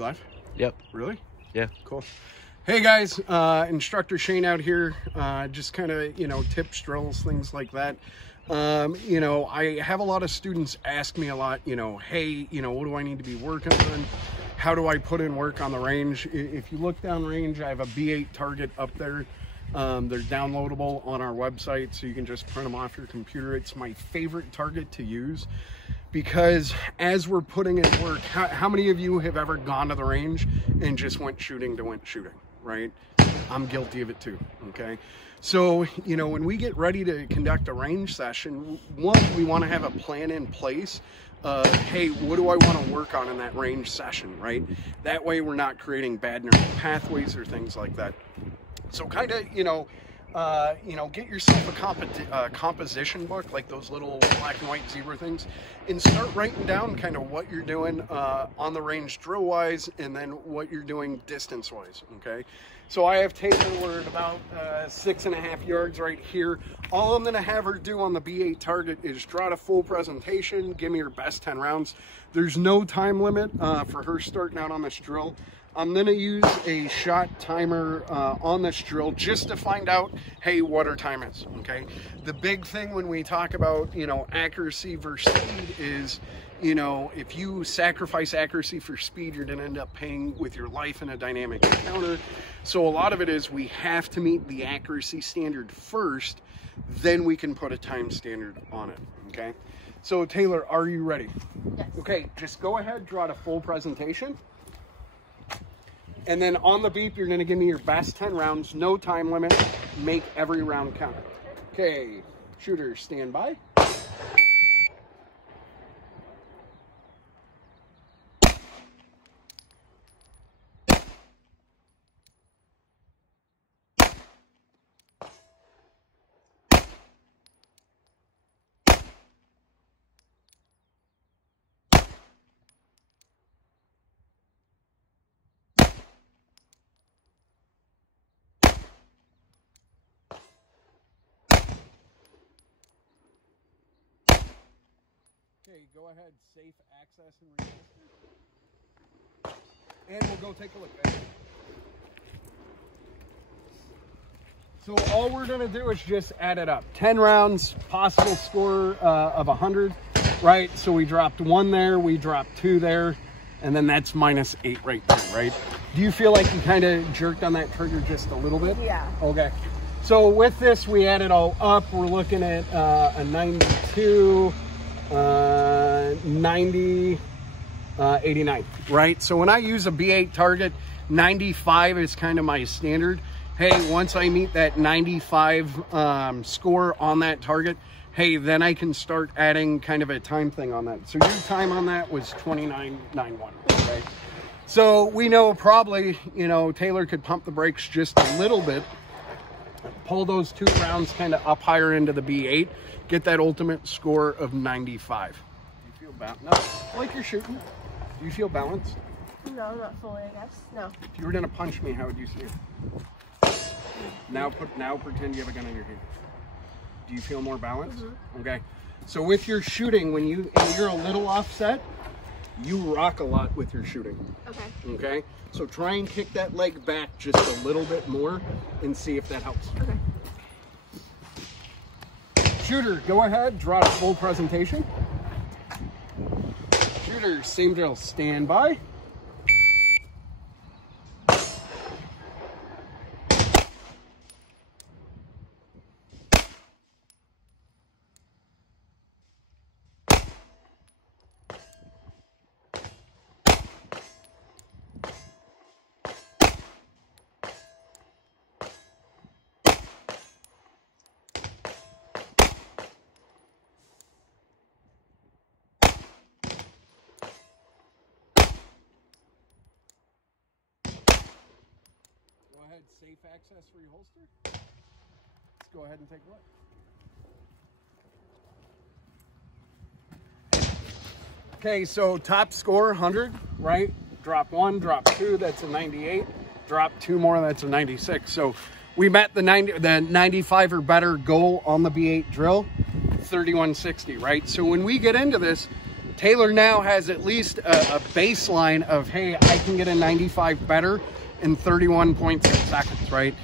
We live? Yep. Really? Yeah. Cool. Hey guys, Instructor Shane out here. Just kind of, tips, drills, things like that. I have a lot of students ask me a lot, hey, what do I need to be working on? How do I put in work on the range? If you look down range, I have a B8 target up there. They're downloadable on our website, so you can just print them off your computer. It's my favorite target to use because as we're putting in work, how many of you have ever gone to the range and just went shooting, right? I'm guilty of it too, okay? So, when we get ready to conduct a range session, one, we want to have a plan in place. Hey, what do I want to work on in that range session, right? That way we're not creating bad neural pathways or things like that. So kind of, get yourself a composition book, like those little black and white zebra things, and start writing down kind of what you're doing on the range drill-wise, and then what you're doing distance-wise, okay? So I have Taylor, we're at about 6.5 yards right here. All I'm gonna have her do on the B8 target is draw a full presentation, give me her best 10 rounds. There's no time limit for her starting out on this drill. I'm gonna use a shot timer on this drill just to find out, hey, what her time is, okay? The big thing when we talk about, accuracy versus speed is, if you sacrifice accuracy for speed, you're gonna end up paying with your life in a dynamic encounter. So a lot of it is we have to meet the accuracy standard first, then we can put a time standard on it, okay? So Taylor, are you ready? Yes. Okay, just go ahead, draw a full presentation. And then on the beep, you're gonna give me your best 10 rounds, no time limit, make every round count. Okay, shooter, stand by. Okay, go ahead, safe access and register. And we'll go take a look, guys. So all we're gonna do is just add it up. 10 rounds, possible score of 100, right? So we dropped 1 there, we dropped 2 there, and then that's -8 right there, right? Do you feel like you kind of jerked on that trigger just a little bit? Yeah. Okay. So with this, we add it all up. We're looking at a 92, 90, 89, right? So when I use a B8 target, 95 is kind of my standard. Hey, once I meet that 95 score on that target, hey, then I can start adding kind of a time thing on that. So your time on that was 29.91, okay? So we know probably, Taylor could pump the brakes just a little bit, pull those 2 rounds kind of up higher into the B8, get that ultimate score of 95. Do you feel balanced? No, like you're shooting. Do you feel balanced? No, not fully, I guess. No. If you were gonna punch me, how would you see it? Now pretend you have a gun in your hand. Do you feel more balanced? Mm-hmm. Okay. So with your shooting, when you're a little offset, you rock a lot with your shooting. Okay. Okay? So try and kick that leg back just a little bit more and see if that helps. Okay. Shooter, go ahead, draw a full presentation. Shooter, same drill, stand by. Safe access for your holster. Let's go ahead and take a look. Okay, so top score 100, right? Drop 1, drop 2, that's a 98. Drop 2 more, that's a 96. So we met the 95 or better goal on the B8 drill, 3160, right? So when we get into this, Taylor now has at least a baseline of, hey, I can get a 95 better in 31.6 seconds, right?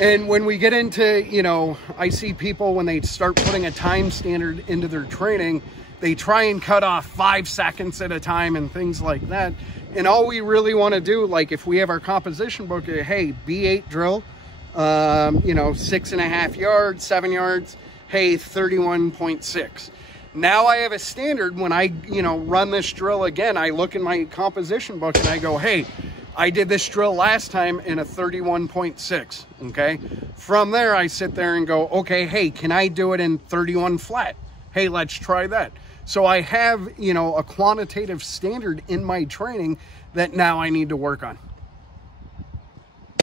And when we get into, you know, I see people when they start putting a time standard into their training, they try and cut off 5 seconds at a time and things like that. And all we really want to do, like if we have our composition book, hey, B8 drill, you know, 6.5 yards, 7 yards, hey, 31.6. Now I have a standard. When I, you know, run this drill again, I look in my composition book and I go, hey, I did this drill last time in a 31.6, okay? From there, I sit there and go, okay, hey, can I do it in 31 flat? Hey, let's try that. So I have, you know, a quantitative standard in my training that now I need to work on.